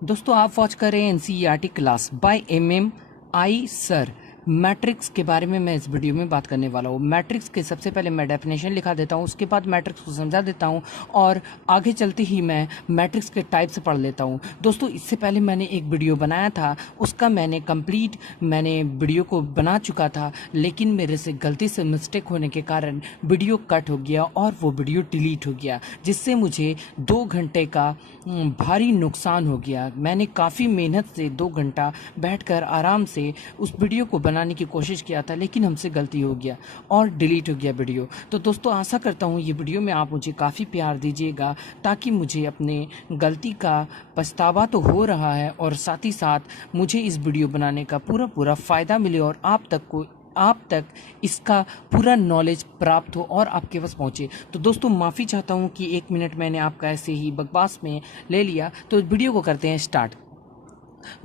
दोस्तों आप वॉच कर रहे हैं एनसीईआरटी क्लास बाय एमएम आई सर। मैट्रिक्स के बारे में मैं इस वीडियो में बात करने वाला हूँ। मैट्रिक्स के सबसे पहले मैं डेफिनेशन लिखा देता हूँ, उसके बाद मैट्रिक्स को समझा देता हूँ और आगे चलते ही मैं मैट्रिक्स के टाइप्स पढ़ लेता हूँ। दोस्तों इससे पहले मैंने एक वीडियो बनाया था, उसका मैंने वीडियो को बना चुका था, लेकिन मेरे से गलती से मिस्टेक होने के कारण वीडियो कट हो गया और वो वीडियो डिलीट हो गया, जिससे मुझे 2 घंटे का भारी नुकसान हो गया। मैंने काफ़ी मेहनत से 2 घंटा बैठकर आराम से उस वीडियो को बनाने की कोशिश किया था, लेकिन हमसे गलती हो गया और डिलीट हो गया वीडियो। तो दोस्तों आशा करता हूँ ये वीडियो में आप मुझे काफ़ी प्यार दीजिएगा, ताकि मुझे अपने गलती का पछतावा तो हो रहा है और साथ ही साथ मुझे इस वीडियो बनाने का पूरा फ़ायदा मिले और आप तक इसका पूरा नॉलेज प्राप्त हो और आपके पास पहुंचे। तो दोस्तों माफ़ी चाहता हूं कि 1 मिनट मैंने आपका ऐसे ही बकवास में ले लिया। तो वीडियो को करते हैं स्टार्ट।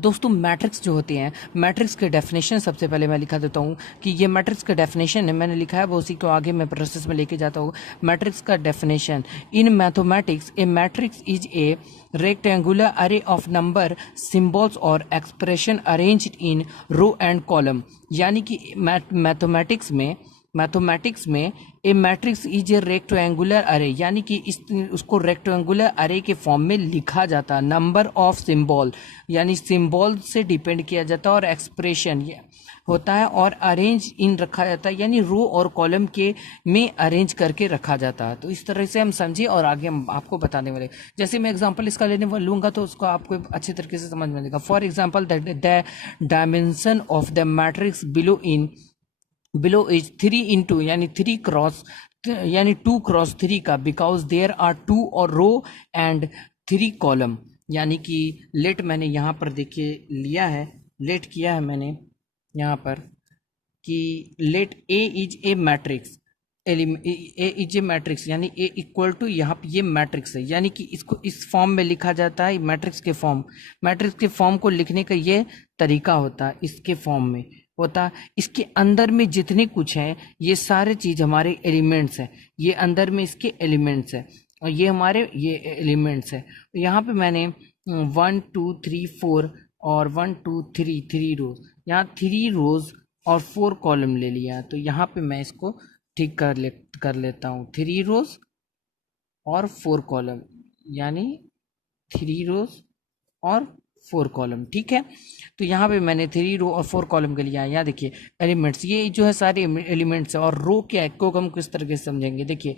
दोस्तों मैट्रिक्स जो होते हैं, मैट्रिक्स के डेफिनेशन सबसे पहले मैं लिखा देता हूँ कि ये मैट्रिक्स का डेफिनेशन है, मैंने लिखा है वो, उसी को आगे मैं प्रोसेस में लेके जाता हूँ। मैट्रिक्स का definition: in mathematics a matrix is a rectangular array of number symbols और expression arranged in row and column. यानी कि मैथमेटिक्स में a matrix is a rectangular array, यानी कि उसको रेक्टेंगुलर अरे के फॉर्म में लिखा जाता है। नंबर ऑफ सिंबल, यानी सिंबल से डिपेंड किया जाता है, और एक्सप्रेशन होता है, और अरेंज इन रखा जाता है, यानी रो और कॉलम के में अरेंज करके रखा जाता है। तो इस तरह से हम समझे और आगे हम आपको बताने वाले। जैसे मैं एग्जांपल इसका लेने लूंगा तो उसको आपको अच्छे तरीके से समझ में आएगा। For example the dimension of the matrix below is 3 into, यानी 2 क्रॉस 3 का, बिकॉज देयर आर 2 और रो एंड 3 कॉलम। यानी कि लेट मैंने यहाँ पर देखिए लिया है, लेट किया है मैंने यहाँ पर कि let A is a matrix, A is a matrix, यानी ए इक्वल टू, यहाँ पे ये मैट्रिक्स है, यानी कि इसको इस फॉर्म में लिखा जाता है। मैट्रिक्स के फॉर्म को लिखने का ये तरीका होता है, इसके फॉर्म में होता है। इसके अंदर में जितने कुछ है ये सारे चीज हमारे एलिमेंट्स है, ये अंदर में इसके एलिमेंट्स है और ये हमारे ये एलिमेंट्स है। यहाँ पे मैंने 1 2 3 4 और 1 2 3 रोज, यहाँ 3 रोज और 4 कॉलम ले लिया। तो यहाँ पे मैं इसको ठीक कर लेता हूँ, 3 रोज और 4 कॉलम, यानी 3 रोज और 4 कॉलम। ठीक है, तो यहाँ पे मैंने 3 रो और 4 कॉलम के लिए आया। यहाँ देखिए एलिमेंट्स, ये जो है सारे एलिमेंट्स है। और रो क्या है को हम किस तरह से समझेंगे, देखिए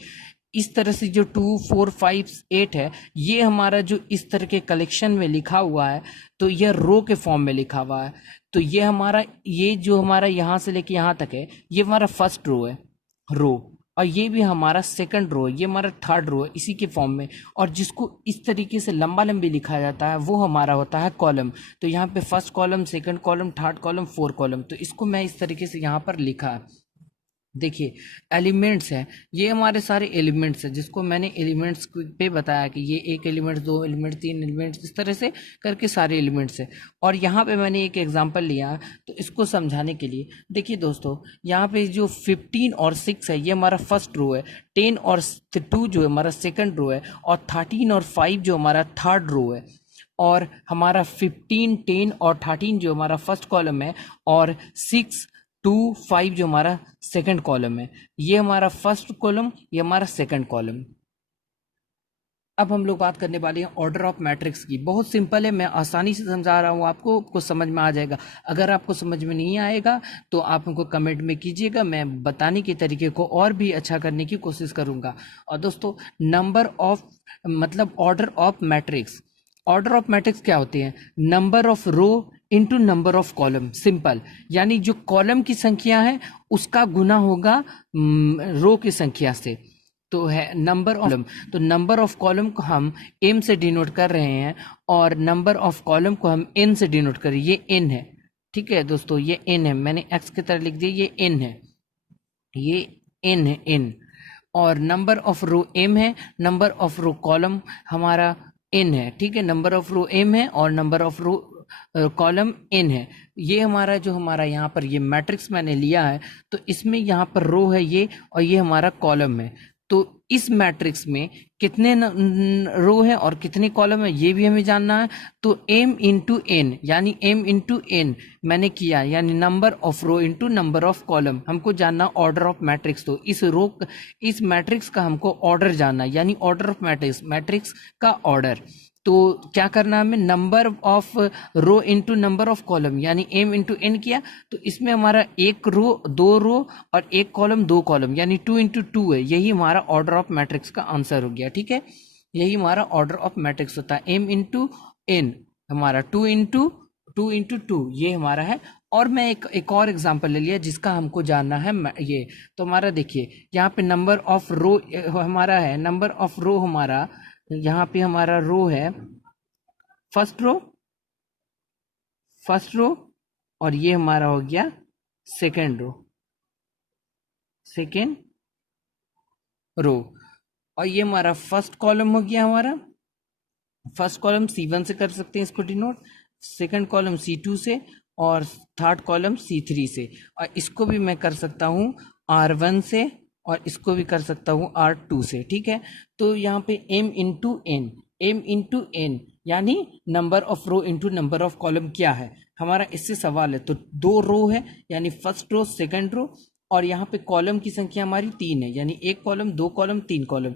इस तरह से जो 2 4 5 8 है, ये हमारा जो इस तरह के कलेक्शन में लिखा हुआ है, तो यह रो के फॉर्म में लिखा हुआ है। तो ये जो हमारा यहाँ से लेके यहाँ तक है, ये हमारा फर्स्ट रो, और ये भी हमारा सेकंड रो, ये हमारा थर्ड रो है इसी के फॉर्म में। और जिसको इस तरीके से लंबा लंबी लिखा जाता है वो हमारा होता है कॉलम। तो यहाँ पे first column, second column, third column, 4 column. तो इसको मैं इस तरीके से यहाँ पर लिखा है। देखिए एलिमेंट्स है, ये हमारे सारे एलिमेंट्स है, जिसको मैंने एलिमेंट्स पे बताया कि ये 1 एलिमेंट, 2 एलिमेंट, 3 एलिमेंट्स, इस तरह से करके सारे एलिमेंट्स है। और यहाँ पे मैंने एक एग्जांपल लिया तो इसको समझाने के लिए। देखिए दोस्तों यहाँ पे जो 15 और 6 है ये हमारा फर्स्ट रो है, 10 और 2 जो हमारा सेकंड रो है, और 13 और 5 जो हमारा थर्ड रो है, और हमारा 15 10 और 13 जो हमारा फर्स्ट कॉलम है, और 6 2 5 जो हमारा सेकंड कॉलम है। ये हमारा फर्स्ट कॉलम, ये हमारा सेकंड कॉलम। अब हम लोग बात करने वाले हैं ऑर्डर ऑफ मैट्रिक्स की। बहुत सिंपल है, मैं आसानी से समझा रहा हूँ, आपको समझ में आ जाएगा। अगर आपको समझ में नहीं आएगा तो आप हमको कमेंट में कीजिएगा, मैं बताने के तरीके को और भी अच्छा करने की कोशिश करूँगा। और दोस्तों ऑर्डर ऑफ मैट्रिक्स क्या होते हैं? Number of row into number of column, simple. यानी जो कॉलम की संख्या है उसका गुना होगा रो की संख्या से, तो है नंबर ऑफ कॉलम। तो नंबर ऑफ कॉलम को हम m से डिनोट कर रहे हैं, और नंबर ऑफ कॉलम को हम n से डिनोट कर रहे हैं, ये n है। ठीक है दोस्तों, ये n है, मैंने x की तरह लिख दिया, ये n है, ये n है, n। और नंबर ऑफ रो m है, नंबर ऑफ रो कॉलम हमारा n है। ठीक है, नंबर ऑफ रो m है और number of row column n है। ये हमारा यहाँ पर ये मैट्रिक्स मैंने लिया है, तो इसमें यहाँ पर रो है ये, और ये हमारा कॉलम है। तो इस मैट्रिक्स में कितने रो है और कितने कॉलम है ये भी हमें जानना है। तो m इंटू एन, यानी m इंटू एन मैंने किया, यानी number of row into number of column, हमको जानना ऑर्डर ऑफ मैट्रिक्स। तो इस मैट्रिक्स का हमको ऑर्डर जानना, यानी ऑर्डर ऑफ मैट्रिक्स का ऑर्डर। तो क्या करना है हमें, number of row into number of column, यानी m इंटू एन किया। तो इसमें हमारा एक रो, दो रो और एक कॉलम, दो कॉलम, यानी 2 इंटू 2 है। यही हमारा ऑर्डर ऑफ मैट्रिक्स का आंसर हो गया। ठीक है, यही हमारा ऑर्डर ऑफ मैट्रिक्स होता है। m इंटू एन हमारा 2 इंटू 2 ये हमारा है। और मैं एक और एग्जांपल ले लिया जिसका हमको जानना है ये। तो हमारा देखिए यहाँ पे नंबर ऑफ रो हमारा है, नंबर ऑफ रो हमारा यहाँ पे हमारा रो है फर्स्ट रो, और ये हमारा हो गया सेकेंड रो, और ये हमारा फर्स्ट कॉलम हो गया। हमारा फर्स्ट कॉलम C1 से कर सकते हैं इसको डिनोट, सेकंड कॉलम C2 से, और थर्ड कॉलम C3 से। और इसको भी मैं कर सकता हूँ R1 से, और इसको भी कर सकता हूँ R2 से। ठीक है, तो यहाँ पे m इंटू एन यानी number of row into number of column क्या है हमारा, इससे सवाल है। तो दो रो है, यानी फर्स्ट रो सेकंड रो, और यहाँ पे कॉलम की संख्या हमारी 3 है, यानी एक कॉलम, दो कॉलम, तीन कॉलम।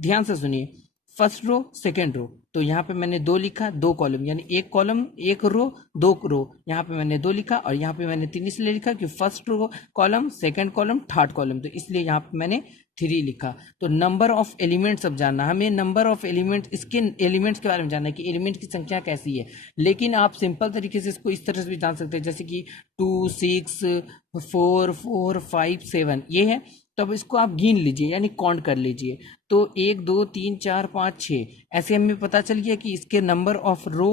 ध्यान से सुनिए, फर्स्ट रो सेकंड रो, तो यहाँ पे मैंने 2 लिखा, 2 कॉलम, यानी एक कॉलम एक रो, 2 रो, यहाँ पे मैंने 2 लिखा, और यहाँ पे मैंने 3 इसलिए लिखा कि first row column, second column, third column, तो इसलिए यहाँ पे मैंने 3 लिखा। तो नंबर ऑफ एलिमेंट्स अब जानना हमें, नंबर ऑफ एलिमेंट्स, इसके एलिमेंट्स के बारे में जानना है कि एलिमेंट्स की संख्या कैसी है। लेकिन आप सिंपल तरीके से इसको इस तरह से भी जान सकते हैं, जैसे कि 2 6 4 4 5 7 ये है। तो अब इसको आप गिन लीजिए, यानी काउंट कर लीजिए। तो 1 2 3 4 5 6 ऐसे हमें पता चल गया कि इसके नंबर ऑफ रो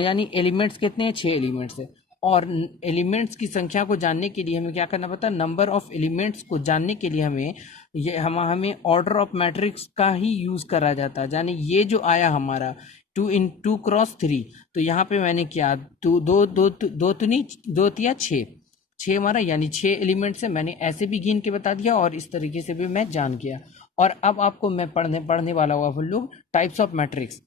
यानी एलिमेंट्स कितने हैं, 6 एलिमेंट्स है। और एलिमेंट्स की संख्या को जानने के लिए हमें क्या करना पड़ता है, नंबर ऑफ एलिमेंट्स को जानने के लिए हमें ऑर्डर ऑफ मैट्रिक्स का ही यूज करा जाता है। यानी ये जो आया हमारा 2 × 3, तो यहाँ पे मैंने क्या, दो तिया 6 हमारा, यानी 6 एलिमेंट से मैंने ऐसे भी गिन के बता दिया, और इस तरीके से भी मैं जान गया। और अब आपको मैं पढ़ने वाला हुआ हम लोग टाइप्स ऑफ मैट्रिक्स।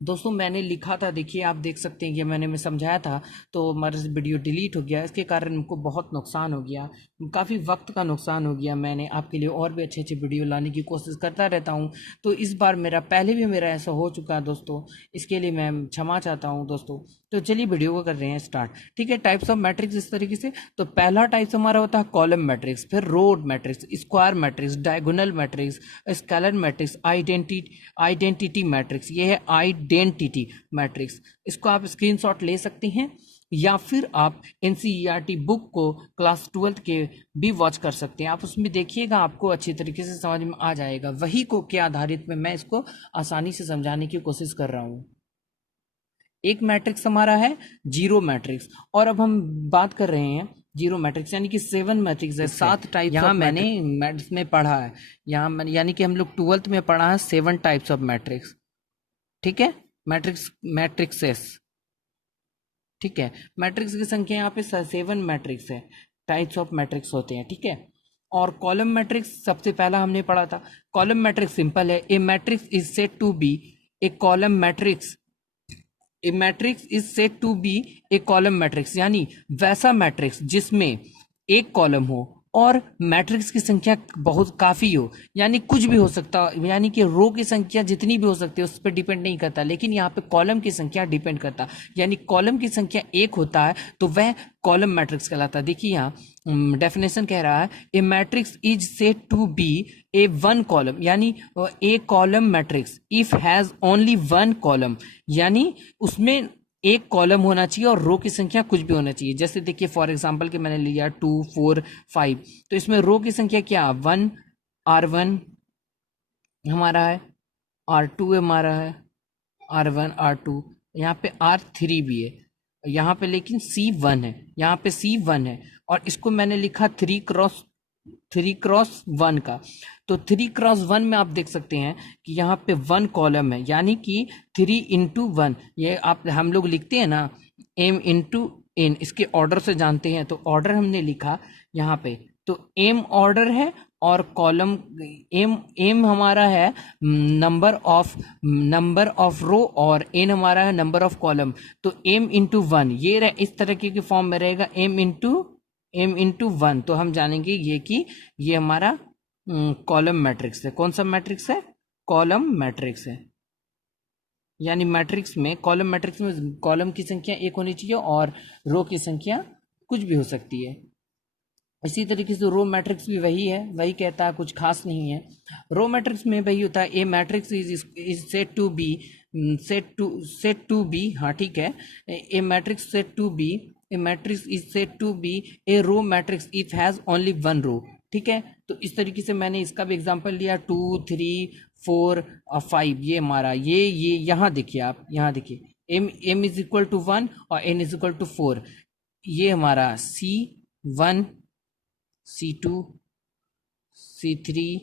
दोस्तों मैंने लिखा था, देखिए आप देख सकते हैं कि मैं समझाया था, तो हमारा वीडियो डिलीट हो गया, इसके कारण हमको बहुत नुकसान हो गया, काफ़ी वक्त का नुकसान हो गया। मैंने आपके लिए और भी अच्छे वीडियो लाने की कोशिश करता रहता हूं, तो इस बार पहले भी मेरा ऐसा हो चुका है दोस्तों, इसके लिए मैं क्षमा चाहता हूं दोस्तों। तो चलिए वीडियो को कर रहे हैं स्टार्ट। ठीक है, टाइप्स ऑफ मैट्रिक्स इस तरीके से। तो पहला टाइप्स हमारा होता है कॉलम मैट्रिक्स, फिर row matrix, square matrix, diagonal matrix, scalar matrix, identity matrix, ये है आइडेंटिटी मैट्रिक्स। इसको आप स्क्रीनशॉट ले सकते हैं, या फिर आप NCERT बुक को क्लास 12 के भी वॉच कर सकते हैं। आप उसमें देखिएगा, आपको अच्छी तरीके से समझ में आ जाएगा। वही को के आधारित में मैं इसको आसानी से समझाने की कोशिश कर रहा हूँ। एक मैट्रिक्स हमारा है जीरो मैट्रिक्स, और अब हम बात कर रहे हैं जीरो मैट्रिक्स, यानी कि 7 मैट्रिक्स है, 7 टाइप। यहाँ मैंने मैथ्स में पढ़ा है, यहाँ मैंने यानी कि हम लोग 12th में पढ़ा है 7 टाइप्स ऑफ मैट्रिक्स। ठीक है, मैट्रिक्सेस। ठीक है, मैट्रिक्स की संख्या यहाँ पे 7 मैट्रिक्स है, टाइप्स ऑफ मैट्रिक्स होते हैं। ठीक है, और कॉलम मैट्रिक्स सबसे पहला हमने पढ़ा था। कॉलम मैट्रिक्स सिंपल है, a matrix is said to be a column matrix, a matrix is said to be a column matrix, यानी वैसा मैट्रिक्स जिसमें एक कॉलम हो और मैट्रिक्स की संख्या बहुत काफ़ी हो, यानी कुछ भी हो सकता, यानी कि रो की संख्या जितनी भी हो सकती है उस पर डिपेंड नहीं करता, लेकिन यहाँ पे कॉलम की संख्या डिपेंड करता। यानी कॉलम की संख्या एक होता है तो वह कॉलम मैट्रिक्स कहलाता है। देखिए यहाँ डेफिनेशन कह रहा है, a matrix is said to be a one column, यानी a column matrix if has only one column, यानी उसमें एक कॉलम होना चाहिए और रो की संख्या कुछ भी होना चाहिए। जैसे देखिए फॉर एग्जांपल कि मैंने लिया 2 4 5, तो इसमें रो की संख्या क्या, 1 R1 हमारा है, R2 हमारा है, R1 R2, यहाँ पे R3 भी है, यहाँ पे लेकिन C1 है, यहाँ पे C1 है, और इसको मैंने लिखा 3 × 1 का। तो 3 × 1 में आप देख सकते हैं कि यहाँ पे 1 कॉलम है, यानी कि 3 × 1, ये आप हम लोग लिखते हैं ना m × n, इसके ऑर्डर से जानते हैं। तो ऑर्डर हमने लिखा यहाँ पे, तो m ऑर्डर है और कॉलम एम एम हमारा है नंबर ऑफ रो और एन हमारा है नंबर ऑफ कॉलम। तो एम इंटू वन ये इस तरीके के फॉर्म में रहेगा, एम इंटू वन। तो हम जानेंगे ये कि ये हमारा कॉलम मैट्रिक्स है। कौन सा मैट्रिक्स है? कॉलम मैट्रिक्स है। यानी मैट्रिक्स में, कॉलम मैट्रिक्स में कॉलम की संख्या एक होनी चाहिए और रो की संख्या कुछ भी हो सकती है। इसी तरीके से रो मैट्रिक्स भी वही है, वही कहता है, कुछ खास नहीं है। रो मैट्रिक्स में वही होता है, a matrix is set to be, set to be, हाँ ठीक है, a matrix set to be, a matrix is set to be a row matrix if has only one row. ठीक है, तो इस तरीके से मैंने इसका भी एग्जांपल लिया, 2 3 4 और 5। ये हमारा ये यहाँ देखिए, आप यहाँ देखिए, एम इज इक्वल टू 1 और एन इज इक्वल टू 4। ये हमारा C1 C2 C3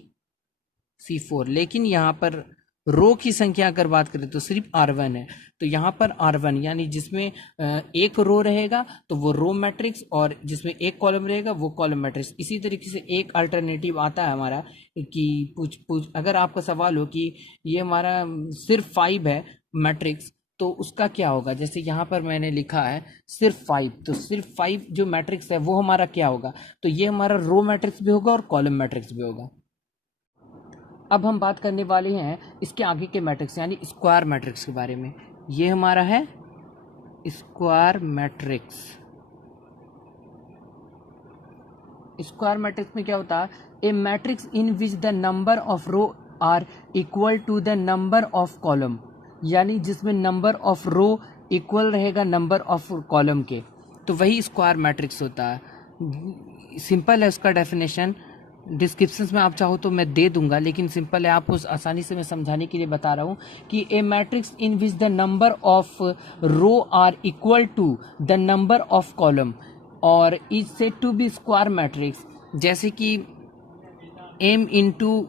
C4। लेकिन यहाँ पर रो की संख्या अगर बात करें तो सिर्फ R1 है। तो यहाँ पर R1 यानी जिसमें एक रो रहेगा तो वो रो मैट्रिक्स, और जिसमें एक कॉलम रहेगा वो कॉलम मैट्रिक्स। इसी तरीके से एक अल्टरनेटिव आता है हमारा कि पूछ अगर आपका सवाल हो कि ये हमारा सिर्फ 5 है मैट्रिक्स, तो उसका क्या होगा? जैसे यहाँ पर मैंने लिखा है सिर्फ 5, तो सिर्फ 5 जो मैट्रिक्स है वो हमारा क्या होगा? तो ये हमारा रो मैट्रिक्स भी होगा और कॉलम मैट्रिक्स भी होगा। अब हम बात करने वाले हैं इसके आगे के मैट्रिक्स यानी स्क्वायर मैट्रिक्स के बारे में। ये हमारा है स्क्वायर मैट्रिक्स। स्क्वायर मैट्रिक्स में क्या होता है? A matrix in which the number of row are equal to the number of column, यानी जिसमें नंबर ऑफ रो इक्वल रहेगा नंबर ऑफ कॉलम के, तो वही स्क्वायर मैट्रिक्स होता है। सिंपल है उसका डेफिनेशन, डिस्क्रिप्शन में आप चाहो तो मैं दे दूंगा, लेकिन सिंपल है, आपको आसानी से मैं समझाने के लिए बता रहा हूँ कि a matrix in which the number of row are equal to the number of column और is said to be square matrix. जैसे कि एम इंटू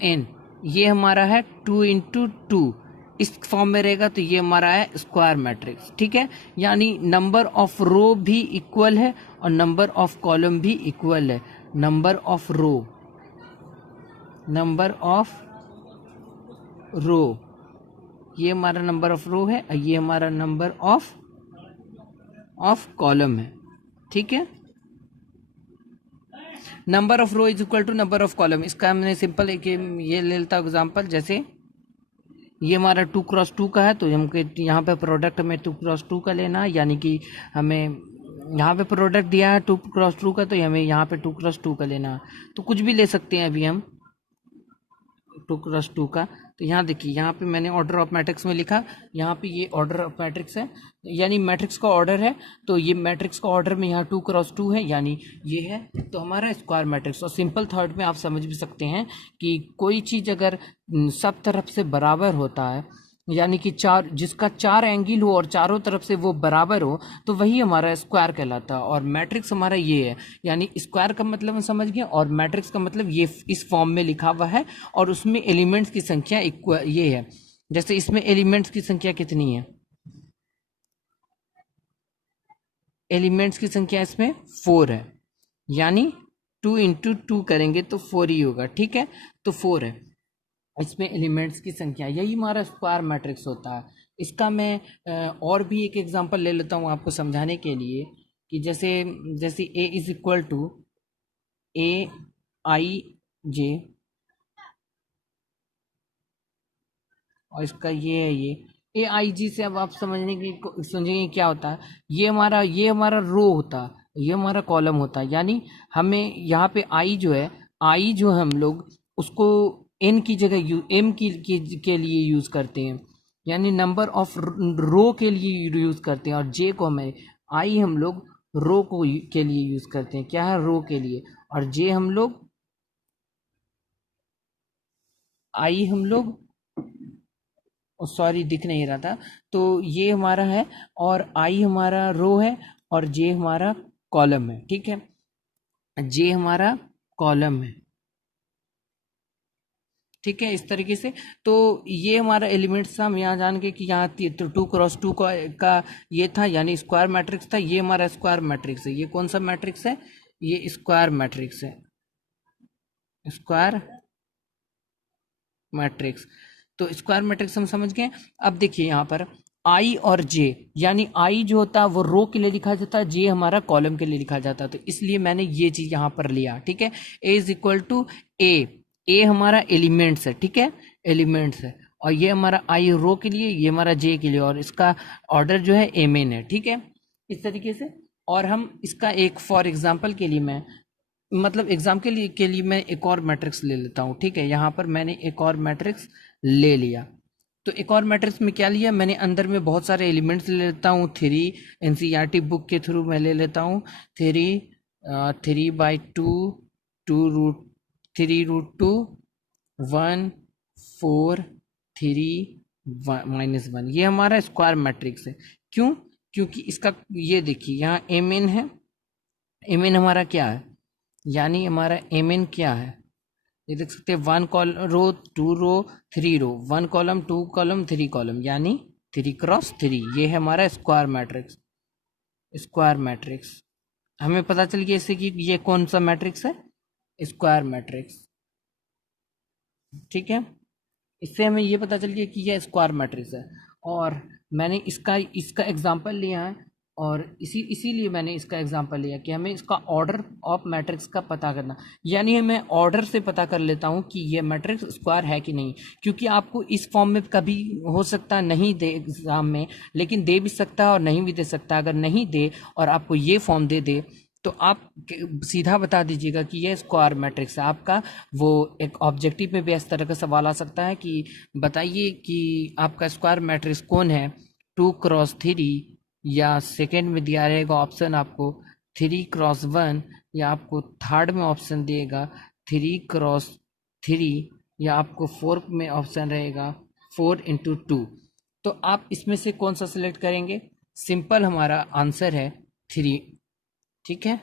एन, ये हमारा है 2 इंटू 2, इस फॉर्म में रहेगा, तो ये हमारा है स्क्वायर मैट्रिक्स। ठीक है, यानी नंबर ऑफ रो भी इक्वल है और नंबर ऑफ कॉलम भी इक्वल है। नंबर ऑफ रो ये हमारा नंबर ऑफ रो है और ये हमारा नंबर ऑफ कॉलम है। ठीक है, number of row is equal to number of column. इसका हमने सिंपल एक ये ले लेता एग्जाम्पल, जैसे ये हमारा 2x2 का है, तो हमको यहाँ पे प्रोडक्ट में 2x2 का लेना है, यानी कि हमें यहाँ पे प्रोडक्ट दिया है 2x2 का, तो हमें यहाँ पे 2x2 का लेना है। तो कुछ भी ले सकते हैं अभी हम 2x2 का। तो यहाँ देखिए, यहाँ पे मैंने ऑर्डर ऑफ मैट्रिक्स में लिखा, यहाँ पे ये ऑर्डर ऑफ मैट्रिक्स है, यानी मैट्रिक्स का ऑर्डर है, तो ये मैट्रिक्स का ऑर्डर में यहाँ 2x2 है, यानी ये है, तो हमारा स्क्वायर मैट्रिक्स। और सिंपल थर्ड में आप समझ भी सकते हैं कि कोई चीज़ अगर सब तरफ से बराबर होता है, यानी कि जिसका 4 एंगल हो और चारों तरफ से वो बराबर हो, तो वही हमारा स्क्वायर कहलाता है। और मैट्रिक्स हमारा ये है, यानी स्क्वायर का मतलब हम समझ गए, और मैट्रिक्स का मतलब ये इस फॉर्म में लिखा हुआ है और उसमें एलिमेंट्स की संख्या ये है। जैसे इसमें एलिमेंट्स की संख्या कितनी है? एलिमेंट्स की संख्या इसमें 4 है, यानी 2 इंटू 2 करेंगे तो 4 ही होगा। ठीक है, तो 4 है इसमें एलिमेंट्स की संख्या, यही हमारा स्क्वायर मैट्रिक्स होता है। इसका मैं और भी एक एग्जांपल ले लेता हूँ आपको समझाने के लिए, कि जैसे ए इज इक्वल टू ए आई जे, और इसका ये है ये ए आई जी से। अब आप समझेंगे क्या होता है। ये हमारा रो होता है, ये हमारा कॉलम होता है, यानी हमें यहाँ पे आई जो है, आई जो हम लोग उसको एन की जगह एम के लिए यूज़ करते हैं, यानी नंबर ऑफ रो के लिए यूज़ करते हैं, और जे को हमें आई हम लोग रो के लिए यूज़ करते हैं। क्या है? रो के लिए। और जे हम लोग आई हम लोग सॉरी दिख नहीं रहा था, तो ये हमारा है, और आई हमारा रो है और जे हमारा कॉलम है। ठीक है, जे हमारा कॉलम है। ठीक है, इस तरीके से। तो ये हमारा एलिमेंट्स था, हम यहाँ जान के कि यहाँ 2x2 का ये था, यानी स्क्वायर मैट्रिक्स था। ये हमारा स्क्वायर मैट्रिक्स है। ये कौन सा मैट्रिक्स है? ये स्क्वायर मैट्रिक्स है, स्क्वायर मैट्रिक्स। तो स्क्वायर मैट्रिक्स हम समझ गए। अब देखिए यहाँ पर आई और जे, यानी आई जो होता है वो रो के लिए लिखा जाता है, जे हमारा कॉलम के लिए लिखा जाता है, तो इसलिए मैंने ये चीज यहाँ पर लिया, ठीक है। ए इज इक्वल टू ए हमारा एलिमेंट्स है, ठीक है, एलिमेंट्स है, और ये हमारा आई रो के लिए, ये हमारा जे के लिए, और इसका ऑर्डर जो है एम एन है, ठीक है, इस तरीके से। और हम इसका एक फॉर एग्जाम्पल के लिए मैं, मतलब एग्जाम के लिए मैं एक और मैट्रिक्स ले लेता हूँ, ठीक है। यहाँ पर मैंने एक और मैट्रिक्स ले लिया। तो एक और मैट्रिक्स में क्या लिया मैंने, अंदर में बहुत सारे एलिमेंट्स ले लेता हूँ, थ्री, एनसीईआरटी बुक के थ्रू मैं ले लेता हूँ, थ्री, 3/2, 2√, 3√2, 1, 4, 3, -1, ये हमारा स्क्वायर मैट्रिक्स है। क्यों? क्योंकि इसका ये देखिए यहाँ एम एन है, एम एन हमारा क्या है, यानी हमारा एम एन क्या है, ये देख सकते हैं, 1 रो, 2 रो, 3 रो, 1 कॉलम, 2 कॉलम, 3 कॉलम, यानी 3x3, ये है हमारा स्क्वायर मैट्रिक्स। स्क्वायर मैट्रिक्स हमें पता चल गया इससे कि ये कौन सा मैट्रिक्स है, स्क्वायर मैट्रिक्स, ठीक है। इससे हमें ये पता चल गया कि यह स्क्वायर मैट्रिक्स है, और मैंने इसका इसका एग्जांपल लिया है, और इसीलिए मैंने इसका एग्जांपल लिया कि हमें इसका ऑर्डर ऑफ मैट्रिक्स का पता करना, यानी मैं ऑर्डर से पता कर लेता हूँ कि ये मैट्रिक्स स्क्वायर है कि नहीं। क्योंकि आपको इस फॉर्म में कभी हो सकता है नहीं दे एग्जाम में, लेकिन दे भी सकता है और नहीं भी दे सकता। अगर नहीं दे और आपको ये फॉर्म दे दे तो आप सीधा बता दीजिएगा कि ये स्क्वायर मैट्रिक्स है आपका। वो एक ऑब्जेक्टिव में भी इस तरह का सवाल आ सकता है कि बताइए कि आपका स्क्वायर मैट्रिक्स कौन है, 2x3, या सेकंड में दिया रहेगा ऑप्शन आपको 3x1, या आपको थर्ड में ऑप्शन दिएगा 3x3, या आपको फोर्थ में ऑप्शन रहेगा 4×2। तो आप इसमें से कौन सा सिलेक्ट करेंगे? सिंपल हमारा आंसर है 3, ठीक है,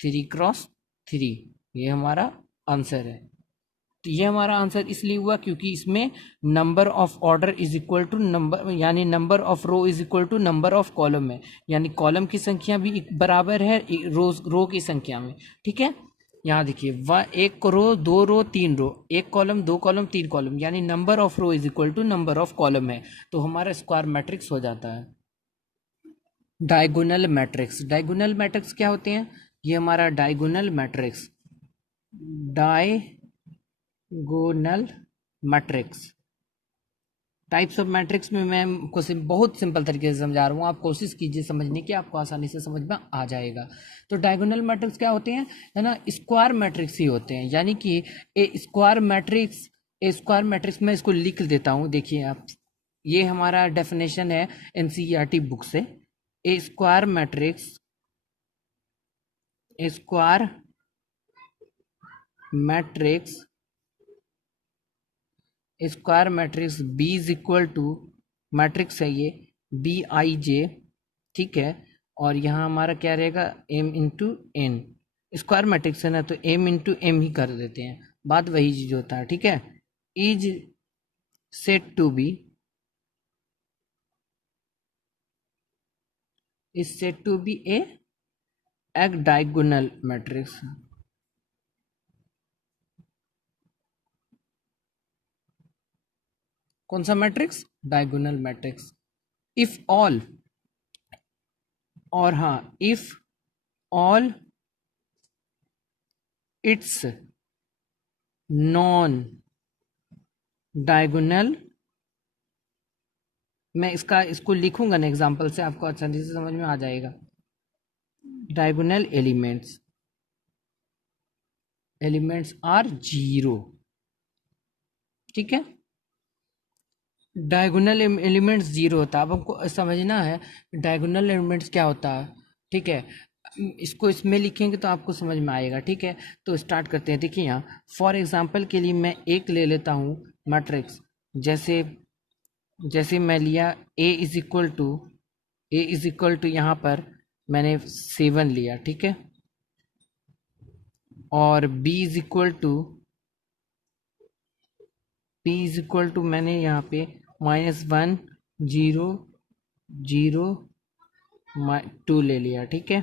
3x3, ये हमारा आंसर है। तो ये हमारा आंसर इसलिए हुआ क्योंकि इसमें number of order is equal to number, यानी number of row is equal to number of column है, यानी कॉलम की संख्या भी बराबर है रो की संख्या में, ठीक है। यहाँ देखिए, एक रो, 2 रो, 3 रो, एक कॉलम, 2 कॉलम, 3 कॉलम, यानी number of row is equal to number of column है, तो हमारा स्क्वायर मैट्रिक्स हो जाता है। डायगोनल मैट्रिक्स, डायगोनल मैट्रिक्स क्या होते हैं? ये हमारा diagonal matrix, diagonal matrix, types of matrix में मैं आपको बहुत सिंपल तरीके से समझा रहा हूँ, आप कोशिश कीजिए समझने की, आपको आसानी से समझ में आ जाएगा। तो डायगोनल मैट्रिक्स क्या होते हैं, है ना, स्क्वायर मैट्रिक्स ही होते हैं, यानी कि ए स्क्वायर मैट्रिक्स में इसको लिख देता हूँ, देखिए आप, ये हमारा डेफिनेशन है एनसीईआरटी बुक से। A square matrix, square matrix, square matrix B is equal to, matrix है ये BIJ, ठीक है, और यहाँ हमारा क्या रहेगा, M×N, स्क्वायर मैट्रिक्स है ना, तो M×M ही कर देते हैं, बात वही चीज होता है, ठीक है। Is set to be, is said to be a diagonal matrix। कौन सा matrix? Diagonal matrix. If all, और हाँ, if all its non diagonal, मैं इसको लिखूंगा ना एग्जांपल से, आपको अच्छा से समझ में आ जाएगा। डायगोनल एलिमेंट्स आर 0, ठीक है, डायगोनल एलिमेंट्स 0 होता है। अब हमको समझना है डायगोनल एलिमेंट्स क्या होता है, ठीक है, इसको इसमें लिखेंगे तो आपको समझ में आएगा, ठीक है। तो स्टार्ट करते हैं। देखिए यहाँ फॉर एग्जांपल के लिए मैं एक ले लेता हूँ मैट्रिक्स, जैसे जैसे मैं लिया ए इज इक्वल टू यहाँ पर मैंने 7 लिया, ठीक है, और बी इज इक्वल टू मैंने यहाँ पे -1, 0, 0, 2 ले लिया, ठीक है।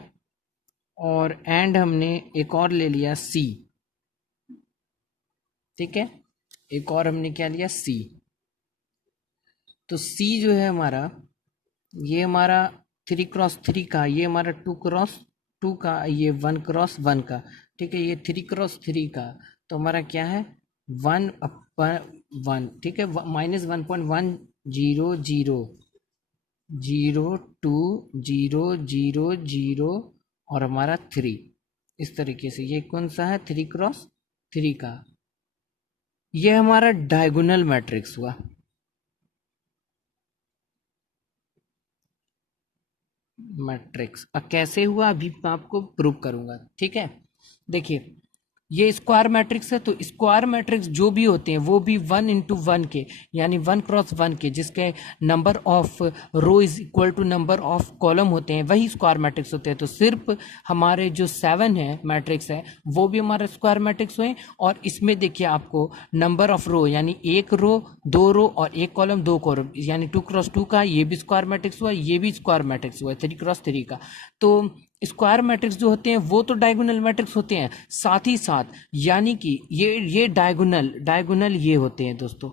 और एंड हमने एक और ले लिया सी, ठीक है, एक और हमने क्या लिया सी। तो सी जो है हमारा, ये हमारा 3x3 का, ये हमारा 2x2 का, ये 1x1 का, ठीक है, ये 3x3 का। तो हमारा क्या है 1/1, ठीक है, -1.1 0 0 0 2 0 0 0 और हमारा 3, इस तरीके से। ये कौन सा है 3x3 का, ये हमारा डायगोनल मैट्रिक्स हुआ। मैट्रिक्स अब कैसे हुआ अभी मैं आपको प्रूव करूंगा, ठीक है। देखिए ये स्क्वायर मैट्रिक्स है, तो स्क्वायर मैट्रिक्स जो भी होते हैं वो भी 1 × 1 के, यानी 1x1 के, जिसके number of row is equal to number of column होते हैं, वही स्क्वायर मैट्रिक्स होते हैं। तो सिर्फ हमारे जो 7 है मैट्रिक्स है वो भी हमारे स्क्वायर मैट्रिक्स हुए। और इसमें देखिए आपको नंबर ऑफ रो, यानी 1 रो 2 रो और 1 कॉलम 2 कॉलम, यानी 2x2 का, ये भी स्क्वायर मैट्रिक्स हुआ, ये भी स्क्वायर मैट्रिक्स हुआ 3x3 का। तो स्क्वायर मैट्रिक्स जो होते हैं वो तो डायगोनल मैट्रिक्स होते हैं, साथ ही साथ यानी कि ये डायगोनल ये होते हैं दोस्तों,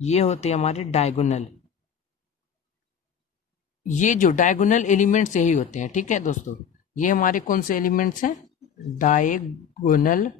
ये होते हैं हमारे डायगोनल, ये जो डायगोनल एलिमेंट्स यही होते हैं, ठीक है दोस्तों। ये हमारे कौन से एलिमेंट्स हैं, डायगोनल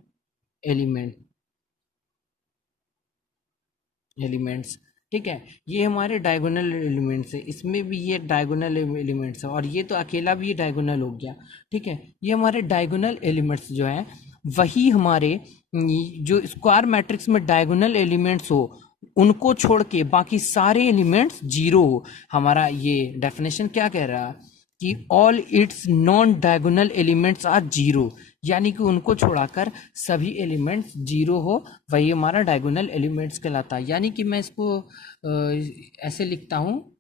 एलिमेंट्स, ठीक है, ये हमारे डायगोनल एलिमेंट्स है। इसमें भी ये डायगोनल एलिमेंट्स है, और ये तो अकेला भी डायगोनल हो गया, ठीक है। ये हमारे डायगोनल एलिमेंट्स जो हैं वही हमारे जो स्क्वायर मैट्रिक्स में डायगोनल एलिमेंट्स हो उनको छोड़ के बाकी सारे एलिमेंट्स जीरो हो। हमारा ये डेफिनेशन क्या कह रहा है कि all its non diagonal elements are zero, यानी कि उनको छोड़ाकर सभी एलिमेंट्स जीरो हो, वही हमारा डायगोनल एलिमेंट्स कहलाता है। यानी कि मैं इसको ऐसे लिखता हूँ,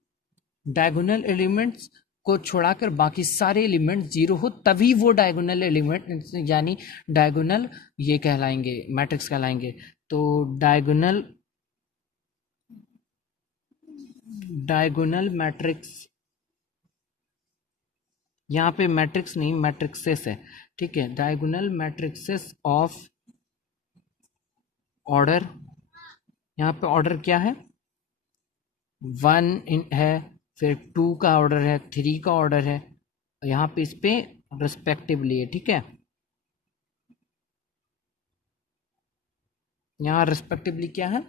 डायगोनल एलिमेंट्स को छोड़ाकर बाकी सारे एलिमेंट्स जीरो हो, तभी वो डायगोनल एलिमेंट यानी डायगोनल ये कहलाएंगे, मैट्रिक्स कहलाएंगे। तो डायगोनल मैट्रिक्स, यहाँ पे मैट्रिक्स नहीं मैट्रिक्सेस है, ठीक है, डायगोनल मैट्रिक्सेस ऑफ ऑर्डर, यहाँ पे ऑर्डर क्या है 1 है, फिर 2 का ऑर्डर है, 3 का ऑर्डर है, यहाँ पे इस पे रिस्पेक्टिवली है, ठीक है। यहाँ रिस्पेक्टिवली क्या है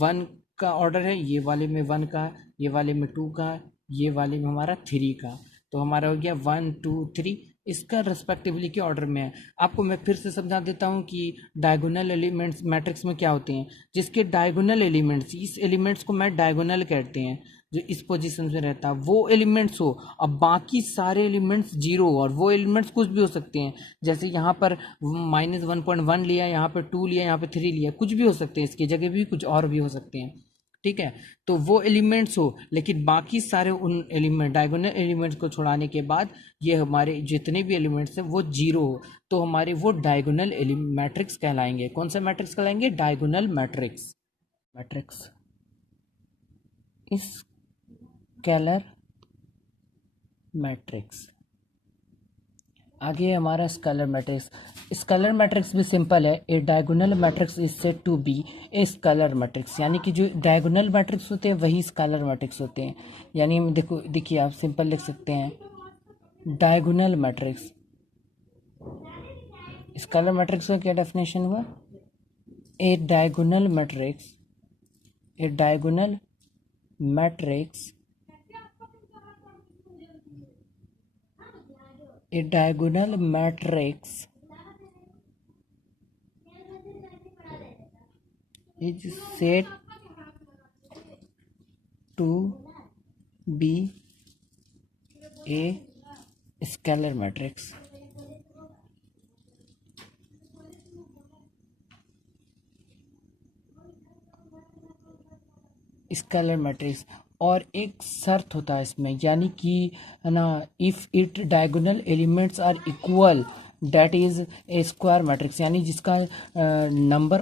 1 का ऑर्डर है, ये वाले में 1 का है, ये वाले में 2 का है, ये वाले में हमारा 3 का। तो हमारा हो गया 1 2 3, इसका रिस्पेक्टिवली के ऑर्डर में है। आपको मैं फिर से समझा देता हूँ कि डायगोनल एलिमेंट्स मैट्रिक्स में क्या होते हैं, जिसके डायगोनल एलिमेंट्स, इस एलिमेंट्स को मैं डायगोनल कहते हैं, जो इस पोजीशन में रहता है वो एलिमेंट्स हो, अब बाकी सारे एलिमेंट्स जीरो हो। और वो एलिमेंट्स कुछ भी हो सकते हैं, जैसे यहाँ पर -1.1 लिया, यहाँ पे 2 लिया, यहाँ पे 3 लिया, कुछ भी हो सकते हैं, इसकी जगह भी कुछ और भी हो सकते हैं, ठीक है। तो वो एलिमेंट्स हो, लेकिन बाकी सारे उन एलिमेंट डायगोनल एलिमेंट्स को छुड़ाने के बाद ये हमारे जितने भी एलिमेंट्स हैं वो जीरो हो, तो हमारे वो डायगोनल मैट्रिक्स कहलाएंगे। कौन सा मैट्रिक्स कहलाएंगे, डायगोनल मैट्रिक्स। Scalar matrix. आगे हमारा स्केलर मैट्रिक्स। स्केलर मैट्रिक्स भी सिंपल है, a diagonal matrix is said to be a scalar matrix, यानी कि जो डायगोनल मैट्रिक्स होते हैं वही स्केलर मैट्रिक्स होते हैं। यानी देखो, देखिए आप सिंपल लिख सकते हैं डायगोनल मैट्रिक्स। स्केलर मैट्रिक्स का क्या डेफिनेशन हुआ, a diagonal matrix, a diagonal matrix, a diagonal matrix is said to be a scalar matrix। Scalar matrix, और एक शर्त होता है इसमें, यानी कि है ना, if it diagonal elements are equal that is a square matrix, यानी जिसका number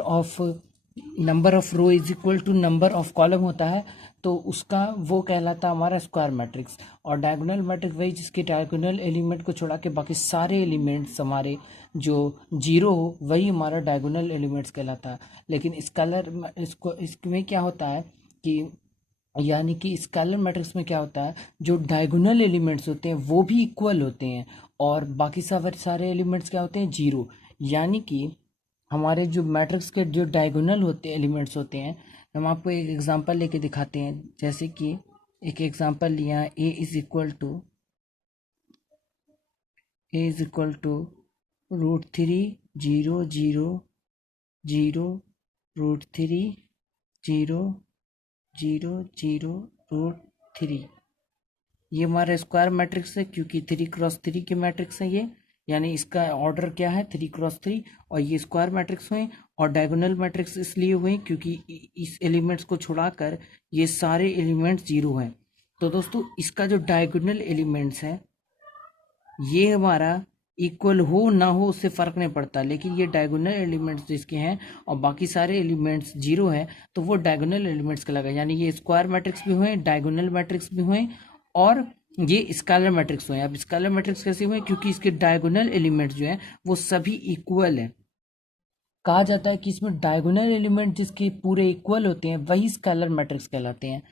of row is equal to number of column होता है, तो उसका वो कहलाता हमारा स्क्वायर मैट्रिक्स। और डायगोनल मैट्रिक्स वही जिसके डायगोनल एलिमेंट को छोड़ा के बाकी सारे एलिमेंट्स हमारे जो जीरो हो वही हमारा डायगोनल एलिमेंट्स कहलाता है। लेकिन स्केलर इसको इसमें क्या होता है कि यानी कि स्केलर मैट्रिक्स में क्या होता है, जो डायगोनल एलिमेंट्स होते हैं वो भी इक्वल होते हैं और बाकी सारे एलिमेंट्स क्या होते हैं, जीरो। यानी कि हमारे जो मैट्रिक्स के जो डायगोनल होते एलिमेंट्स होते हैं, हम आपको एक एग्जांपल लेके दिखाते हैं। जैसे कि एक एग्जांपल लिया, a इज इक्वल टू √3 0 0 0 √3 0 0 0 √3। ये हमारा स्क्वायर मैट्रिक्स है क्योंकि 3 × 3 के मैट्रिक्स है ये, यानी इसका ऑर्डर क्या है 3 × 3, और ये स्क्वायर मैट्रिक्स हुए। और डायगोनल मैट्रिक्स इसलिए हुए क्योंकि इस एलिमेंट्स को छुड़ाकर ये सारे एलिमेंट्स जीरो हैं। तो दोस्तों इसका जो डायगोनल एलिमेंट्स है ये हमारा इक्वल हो ना हो उससे फ़र्क नहीं पड़ता, लेकिन ये डायगोनल एलिमेंट्स जिसके हैं और बाकी सारे एलिमेंट्स जीरो हैं तो वो डायगोनल एलिमेंट्स कहलाएगा। यानी ये स्क्वायर मैट्रिक्स भी हुए, डायगोनल मैट्रिक्स भी हुए और ये स्केलर मैट्रिक्स हुए। अब स्केलर मैट्रिक्स कैसे हुए, क्योंकि इसके डायगोनल एलिमेंट्स जो हैं वो सभी इक्वल हैं। कहा जाता है कि इसमें डायगोनल एलिमेंट जिसके पूरे इक्वल होते हैं वही स्केलर मैट्रिक्स कहलाते हैं।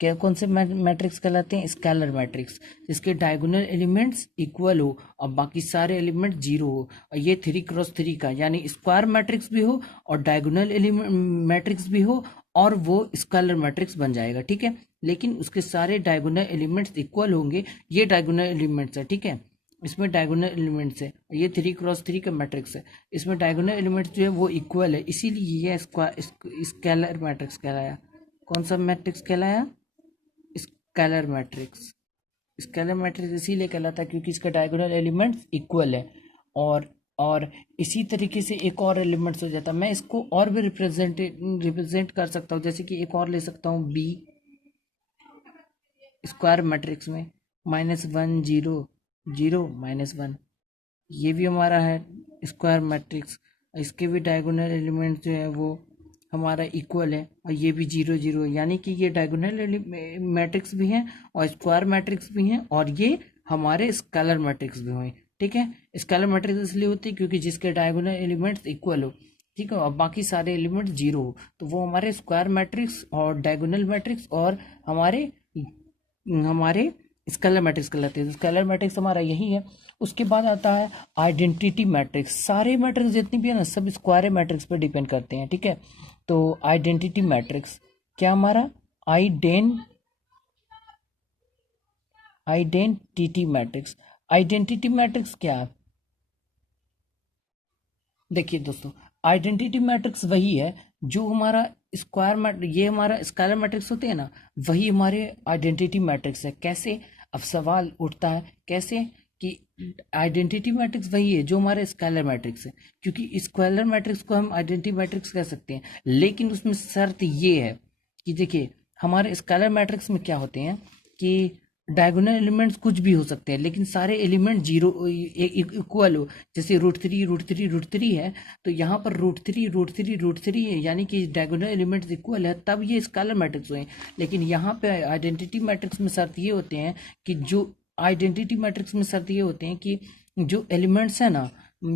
क्या कौन से मैट्रिक्स कहलाते हैं, स्केलर मैट्रिक्स, जिसके डायगोनल एलिमेंट्स इक्वल हो और बाकी सारे एलिमेंट जीरो हो। और ये 3 × 3 का यानी स्क्वायर मैट्रिक्स भी हो और डायगोनल एलिमेंट मैट्रिक्स भी हो और वो स्केलर मैट्रिक्स बन जाएगा, ठीक है। लेकिन उसके सारे डायगोनल एलिमेंट्स इक्वल होंगे, ये डायगोनल एलिमेंट्स है, ठीक है। इसमें डायगोनल एलिमेंट्स है, ये 3 × 3 का मैट्रिक्स है, इसमें डायगोनल एलिमेंट्स जो है वो इक्वल है, इसीलिए ये स्केलर मैट्रिक्स कहलाया। कौन सा मैट्रिक्स कहलाया, स्केलर मैट्रिक्स। स्केलर मैट्रिक्स इसीलिए कहलाता है क्योंकि इसका डायगोनल एलिमेंट्स इक्वल है। और इसी तरीके से एक और एलिमेंट्स हो जाता है, मैं इसको और भी रिप्रेजेंट कर सकता हूँ। जैसे कि एक और ले सकता हूँ बी स्क्वायर मैट्रिक्स में -1 0 0 -1, ये भी हमारा है स्क्वायर मैट्रिक्स। इसके भी डायगोनल एलिमेंट जो है वो हमारा इक्वल है और ये भी 0 0, यानी कि ये डायगोनल मैट्रिक्स भी हैं और स्क्वायर मैट्रिक्स भी हैं और ये हमारे स्केलर मैट्रिक्स भी हुए, ठीक है। स्केलर मैट्रिक्स इसलिए होती है क्योंकि जिसके डायगोनल एलिमेंट्स इक्वल हो, ठीक है, और बाकी सारे एलिमेंट जीरो हो, तो वो हमारे स्क्वायर मैट्रिक्स और डायगोनल मैट्रिक्स और हमारे हमारे स्केलर मैट्रिक्स कहलाते हैं। स्केलर मैट्रिक्स हमारा यही है। उसके बाद आता है आइडेंटिटी मैट्रिक्स। सारे मैट्रिक्स जितनी भी है ना सब स्क्वायर मैट्रिक्स पर डिपेंड करते हैं, ठीक है। तो आइडेंटिटी मैट्रिक्स क्या हमारा, आइडेंटिटी मैट्रिक्स। आइडेंटिटी मैट्रिक्स क्या है, देखिए दोस्तों, आइडेंटिटी मैट्रिक्स वही है जो हमारा स्क्वायर मैट्रिक्स, ये हमारा स्केलर मैट्रिक्स होते हैं ना, वही हमारे आइडेंटिटी मैट्रिक्स है। कैसे, अब सवाल उठता है कैसे कि आइडेंटिटी मैट्रिक्स वही है जो हमारे स्केलर मैट्रिक्स है, क्योंकि स्केलर मैट्रिक्स को हम आइडेंटिटी मैट्रिक्स कह सकते हैं, लेकिन उसमें शर्त ये है कि देखिए हमारे स्केलर मैट्रिक्स में क्या होते हैं कि डायगोनल एलिमेंट्स कुछ भी हो सकते हैं लेकिन सारे एलिमेंट जीरो इक्वल हो। जैसे √3 है, तो यहाँ पर √3 है, यानी कि डायगोनल एलिमेंट्स इक्वल है, तब ये स्केलर मैट्रिक्स हुए। लेकिन यहाँ पे आइडेंटिटी मैट्रिक्स में शर्त ये होते हैं कि जो आइडेंटिटी मैट्रिक्स में शर्त ये होते हैं कि जो एलिमेंट्स है ना,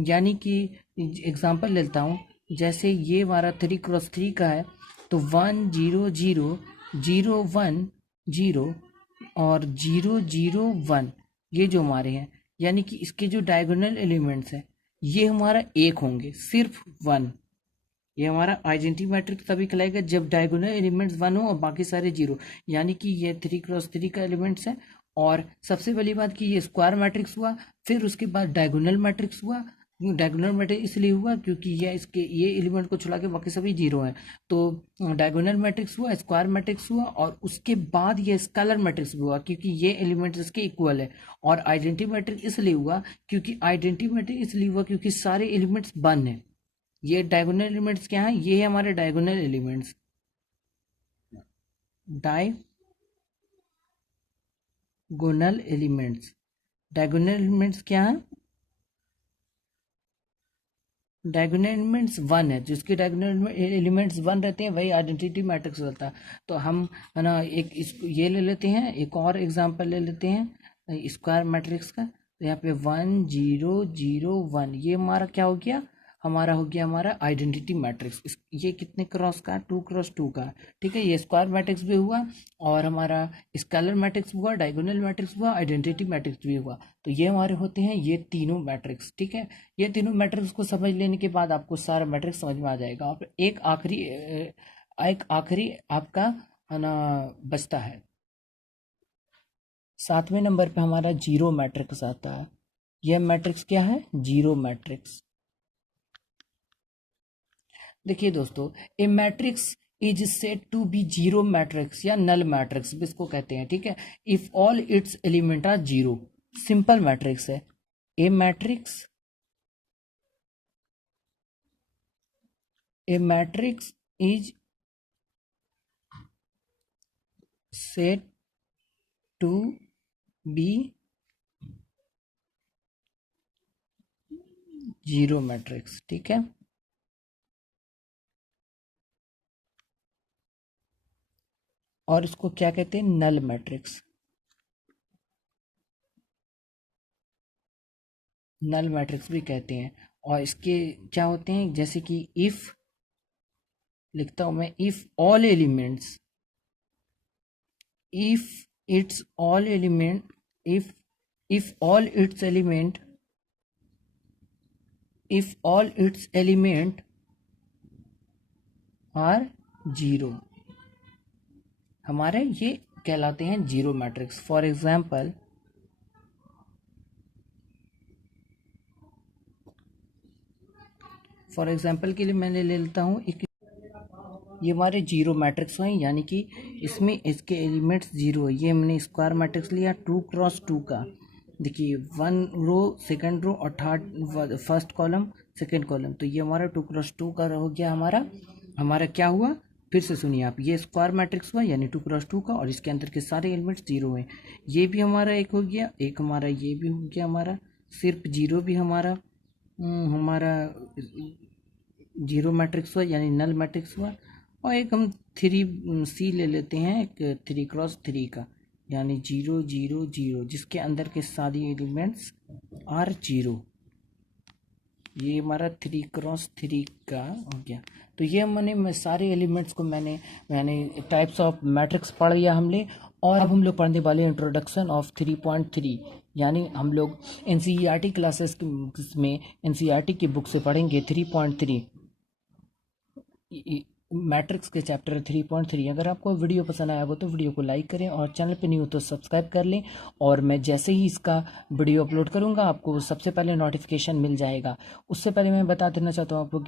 यानी कि एग्जांपल लेता हूँ, जैसे ये हमारा 3 × 3 का है, तो 1 0 0 0 1 0 और 0 0 1, ये जो हमारे हैं, यानी कि इसके जो डायगोनल एलिमेंट्स हैं ये हमारा एक होंगे, सिर्फ 1। ये हमारा आइडेंटिटी मैट्रिक्स तभी कहलाएगा जब डायगोनल एलिमेंट्स 1 हो और बाकी सारे जीरो, यानी कि ये 3 × 3 का एलिमेंट्स है। और सबसे पहली बात कि ये स्क्वायर मैट्रिक्स हुआ, फिर उसके बाद डायगोनल मैट्रिक्स हुआ। डायगोनल मैट्रिक्स इसलिए हुआ क्योंकि ये एलिमेंट को छुड़ा के बाकी सभी जीरो हैं, तो डायगोनल मैट्रिक्स हुआ, स्क्वायर मैट्रिक्स हुआ, और उसके बाद ये स्केलर मैट्रिक्स भी हुआ क्योंकि ये एलिमेंट इसके इक्वल है। और आइडेंटिटी मैट्रिक्स इसलिए हुआ क्योंकि आइडेंटिटी मैट्रिक्स इसलिए हुआ क्योंकि सारे एलिमेंट्स वन है। ये डायगोनल एलिमेंट्स क्या है, ये है हमारे diagonal elements, diagonal elements. Diagonal elements क्या है, डायगोनल एलिमेंट्स वन है, जिसके डायगोनल एलिमेंट्स वन रहते हैं वही आइडेंटिटी मैट्रिक्स होता है। तो हम है ना एक इस ये ले लेते हैं, एक और एग्जांपल ले लेते हैं स्क्वायर मैट्रिक्स का। तो यहाँ पे 1 0 0 1 ये हमारा क्या हो गया, हमारा हो गया हमारा आइडेंटिटी मैट्रिक्स। ये कितने क्रॉस का, 2 क्रॉस 2 का। ठीक है, ये स्क्वायर मैट्रिक्स भी हुआ और हमारा स्केलर मैट्रिक्स हुआ, डायगोनल मैट्रिक्स हुआ, आइडेंटिटी मैट्रिक्स भी हुआ। तो ये हमारे होते हैं ये तीनों मैट्रिक्स। ठीक है, ये तीनों मैट्रिक्स को समझ लेने के बाद आपको सारा मैट्रिक्स समझ में आ जाएगा। और एक आखिरी आपका है ना बचता है, 7वें नंबर पे हमारा जीरो मैट्रिक्स आता है। यह मैट्रिक्स क्या है, जीरो मैट्रिक्स। देखिए दोस्तों, a matrix is said to be zero matrix या नल मैट्रिक्स भी इसको कहते हैं। ठीक है, if all its element are zero. Simple matrix है। A matrix is said to be zero matrix. ठीक है, और इसको क्या कहते हैं, नल मैट्रिक्स। नल मैट्रिक्स भी कहते हैं। और इसके क्या होते हैं, जैसे कि इफ लिखता हूं मैं, if all elements, if its all element if all its element if all its element are zero, हमारे ये कहलाते हैं जीरो मैट्रिक्स। फॉर एग्जाम्पल के लिए मैंने ले लेता हूँ एक, ये हमारे जीरो मैट्रिक्स हैं, यानी कि इसमें इसके एलिमेंट्स जीरो है। ये हमने स्क्वायर मैट्रिक्स लिया 2 क्रॉस 2 का। देखिए 1 रो, सेकंड रो और third, first column, second column. तो ये हमारा 2 क्रॉस 2 का हो गया। हमारा क्या हुआ, फिर से सुनिए आप, ये स्क्वायर मैट्रिक्स हुआ यानी 2 क्रॉस 2 का, और इसके अंदर के सारे एलिमेंट्स जीरो हैं। ये भी हमारा एक हो गया, एक हमारा ये भी हो गया हमारा, सिर्फ जीरो भी हमारा जीरो मैट्रिक्स हुआ यानी नल मैट्रिक्स हुआ। और एक हम 3C ले लेते हैं, एक 3 क्रॉस 3 का, यानी 0 0 0, जिसके अंदर के सारे एलिमेंट्स आर जीरो। ये हमारा 3 क्रॉस 3 का हो गया। तो ये मैं सारे एलिमेंट्स को मैंने टाइप्स ऑफ मैट्रिक्स पढ़ लिया हमने। और अब हम लोग पढ़ने वाले इंट्रोडक्शन ऑफ 3.3, यानी हम लोग NCERT क्लासेस में NCERT की बुक से पढ़ेंगे 3.3 मैट्रिक्स के चैप्टर 3.3। अगर आपको वीडियो पसंद आया हो तो वीडियो को लाइक करें, और चैनल पे न्यू हो तो सब्सक्राइब कर लें। और मैं जैसे ही इसका वीडियो अपलोड करूंगा आपको सबसे पहले नोटिफिकेशन मिल जाएगा। उससे पहले मैं बता देना चाहता हूँ आपको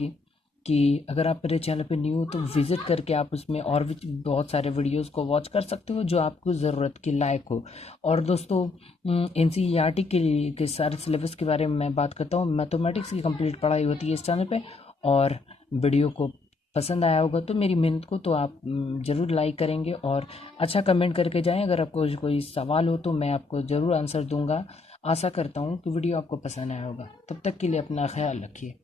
कि अगर आप मेरे चैनल पे न्यू हो तो विज़िट करके आप उसमें और भी बहुत सारे वीडियोस को वॉच कर सकते हो जो आपको ज़रूरत के लायक हो। और दोस्तों, NCERT के सारे सिलेबस के बारे में मैं बात करता हूँ। मैथमेटिक्स की कंप्लीट पढ़ाई होती है इस चैनल पे। और वीडियो को पसंद आया होगा तो मेरी मेहनत को तो आप ज़रूर लाइक करेंगे और अच्छा कमेंट करके जाएं। अगर आपको कोई सवाल हो तो मैं आपको ज़रूर आंसर दूंगा। आशा करता हूँ कि वीडियो आपको पसंद आया होगा। तब तक के लिए अपना ख्याल रखिए।